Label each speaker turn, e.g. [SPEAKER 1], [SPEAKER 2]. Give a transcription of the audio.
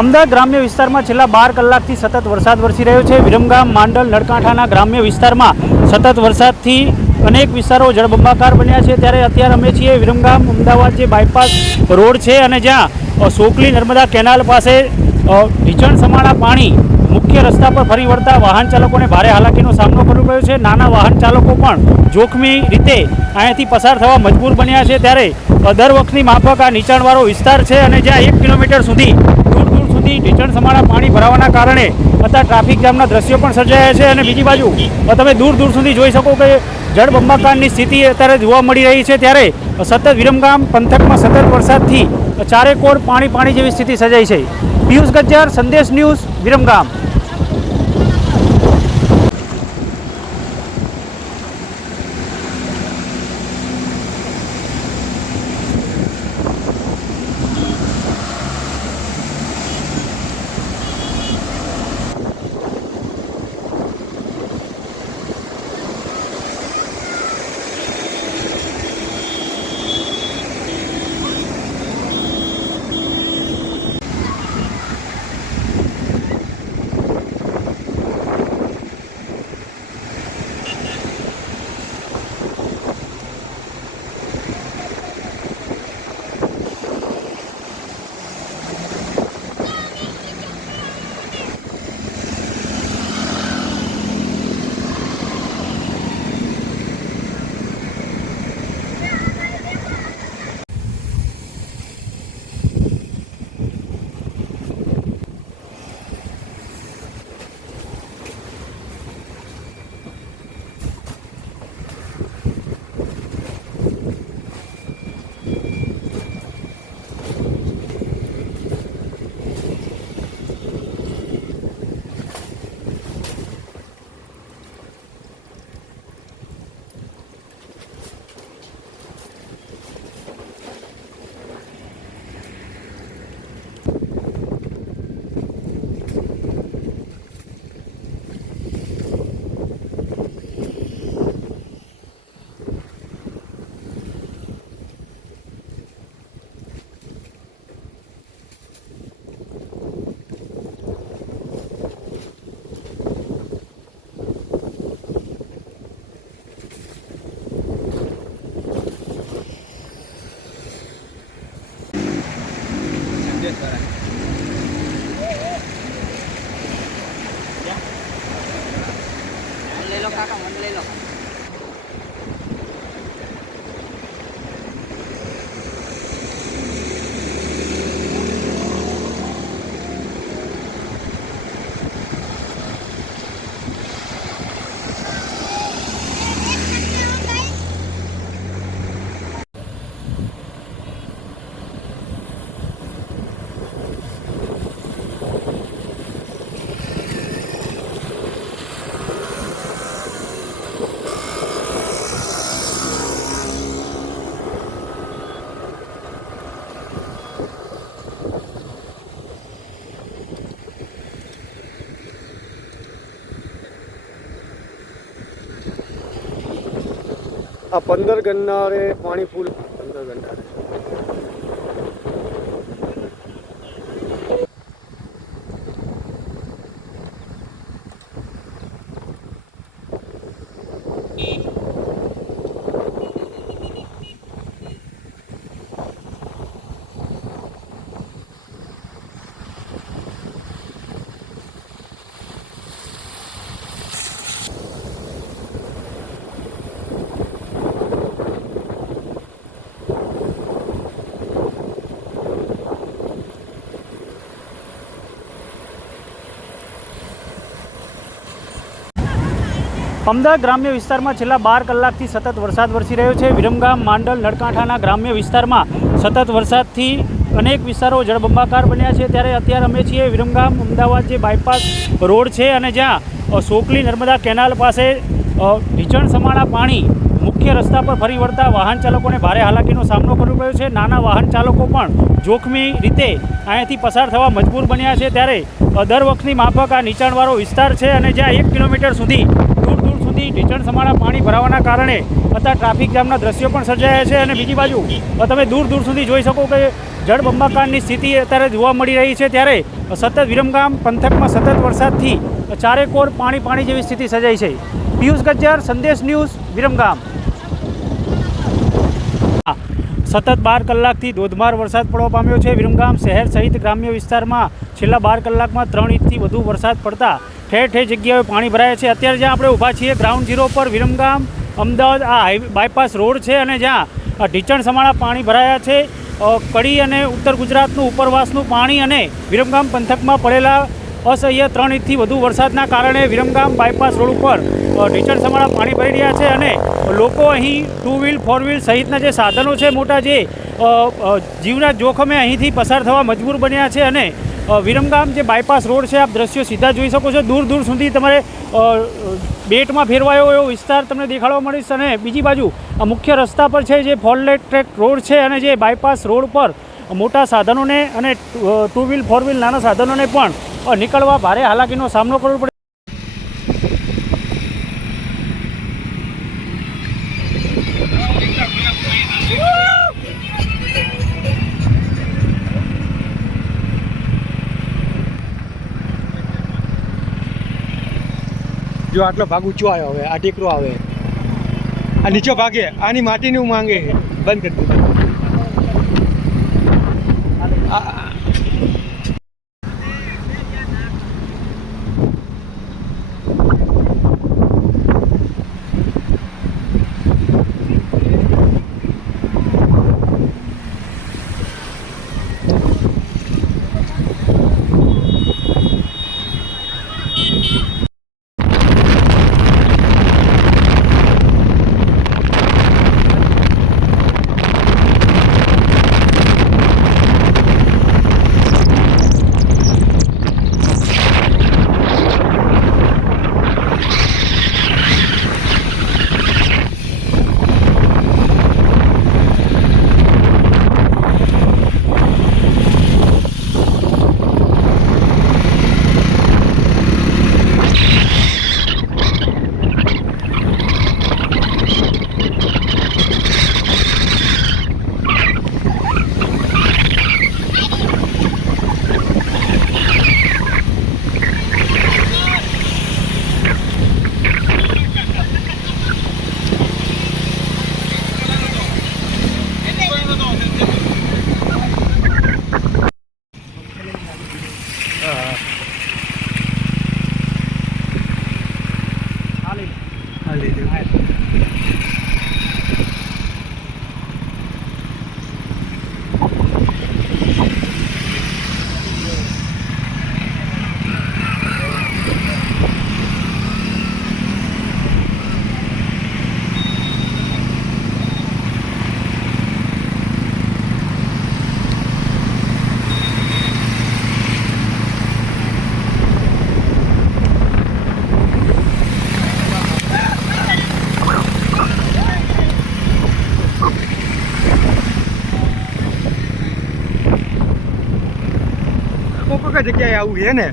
[SPEAKER 1] અમદાવાદ ગ્રામ્ય વિસ્તારમાં છેલ્લા બાર કલાકથી સતત વરસાદ વરસી રહ્યો છે. વિરમગામ, માંડલ, નળકાંઠાના ગ્રામ્ય વિસ્તારમાં સતત વરસાદથી અનેક વિસ્તારો જળબંબાકાર બન્યા છે. ત્યારે અત્યારે અમે છીએ વિરમગામ, અમદાવાદ જે બાયપાસ રોડ છે અને જ્યાં સોકલી નર્મદા કેનાલ પાસે ઢીચણ સમાણા પાણી મુખ્ય રસ્તા પર ફરી વળતા વાહન ચાલકોને ભારે હાલાકીનો સામનો કરવો પડ્યો છે. નાના વાહન ચાલકો પણ જોખમી રીતે અહીંયાથી પસાર થવા મજબૂર બન્યા છે. ત્યારે દર વખતની માફક આ નીચાણવાળો વિસ્તાર છે અને જ્યાં એક કિલોમીટર સુધી દૂર ઢીચણ સમાણા પાણી ભરાવાના કારણે અત્યારે ટ્રાફિક જામના દ્રશ્યો પણ સર્જાયા છે. અને બીજી બાજુ તમે દૂર દૂર સુધી જોઈ શકો કે જળબંબાકારની સ્થિતિ અત્યારે જોવા મળી રહી છે. ત્યારે સતત વિરમગામ પંથકમાં સતત વરસાદથી ચારેકોર પાણી પાણી જેવી સ્થિતિ સર્જાઈ છે. પિયુષ ગજ્જર, સંદેશ ન્યૂઝ, વિરમગામ.
[SPEAKER 2] ですからね。
[SPEAKER 3] આ પંદર ગન્નારે પાણી ફૂલ પંદર ગન્નારે
[SPEAKER 1] અમદાવાદ ગ્રામ્ય વિસ્તારમાં છેલ્લા બાર કલાકથી સતત વરસાદ વરસી રહ્યો છે. વિરમગામ, માંડલ નળકાંઠાના ગ્રામ્ય વિસ્તારમાં સતત વરસાદથી અનેક વિસ્તારો જળબંબાકાર બન્યા છે. ત્યારે અત્યારે અમે છીએ વિરમગામ, અમદાવાદ જે બાયપાસ રોડ છે અને જ્યાં સોકલી નર્મદા કેનાલ પાસે ઢીચણ સમાણા પાણી મુખ્ય રસ્તા પર ફરી વળતા વાહન ચાલકોને ભારે હાલાકીનો સામનો કરવો પડ્યો છે. નાના વાહન ચાલકો પણ જોખમી રીતે અહીંયાથી પસાર થવા મજબૂર બન્યા છે. ત્યારે દર વખતની માફક આ નીચાણવાળો વિસ્તાર છે અને જ્યાં એક કિલોમીટર સુધી સુધી ઢીચણ સમાણા પાણી ભરાવાના કારણે અત્યારે ટ્રાફિક જામના દ્રશ્યો પણ સર્જાયા છે અને બીજી બાજુ તમે દૂર દૂર સુધી જોઈ શકો કે જળબંબાકારની સ્થિતિ અત્યારે જોવા મળી રહી છે. ત્યારે સતત વિરમગામ પંથકમાં સતત વરસાદથી ચારેકોર પાણી પાણી જેવી સ્થિતિ સર્જાઈ છે. પિયુષ ગજ્જર, સંદેશ ન્યૂઝ, વિરમગામ. સતત બાર કલાકથી ધોધમાર વરસાદ પડવા પામ્યો છે. વિરમગામ શહેર સહિત ગ્રામ્ય વિસ્તારમાં છેલ્લા બાર કલાકમાં ત્રણ ઇંચથી વધુ વરસાદ પડતા ઠેર ઠેર જગ્યાએ પાણી ભરાયા છે. અત્યારે જ્યાં આપણે ઊભા છીએ ગ્રાઉન્ડ ઝીરો પર વિરમગામ, અમદાવાદ, આ હાઈવે બાયપાસ રોડ છે અને જ્યાં ઢીચણ સમાળા પાણી ભરાયા છે. કડી અને ઉત્તર ગુજરાતનું ઉપરવાસનું પાણી અને વિરમગામ પંથકમાં પડેલા અસહ્ય ત્રણ ઇંચથી વધુ વરસાદના કારણે વિરમગામ બાયપાસ રોડ ઉપર ઢીચણ સમાળા પાણી ભરી રહ્યા છે અને લોકો અહીં ટુ વ્હીલ ફોર વ્હીલ સહિતના જે સાધનો છે, મોટા જે જીવના જોખમે અહીંથી પસાર થવા મજબૂર બન્યા છે અને વિરમગામ જે બાયપાસ રોડ છે, આપ દ્રશ્યો સીધા જોઈ શકો છો. દૂર દૂર સુધી તમારે બેટમાં ફેરવાયો એવો વિસ્તાર તમને દેખાડવા મળીશ. અને બીજી બાજુ, આ મુખ્ય રસ્તા પર છે જે ફોરલેટ ટ્રેક રોડ છે અને જે બાયપાસ રોડ પર મોટા સાધનોને અને ટુ વ્હીલ ફોર વ્હીલ નાના સાધનોને પણ નીકળવા ભારે હાલાકીનો સામનો કરવો પડે.
[SPEAKER 3] જો આટલો ભાગ ઊંચો આવ્યો, હવે આ ટેકરો આવે. આ નીચો ભાગે, આની માટીનું માંગે, બંધ કરી દીધું. જગ્યાએ આવું છે ને?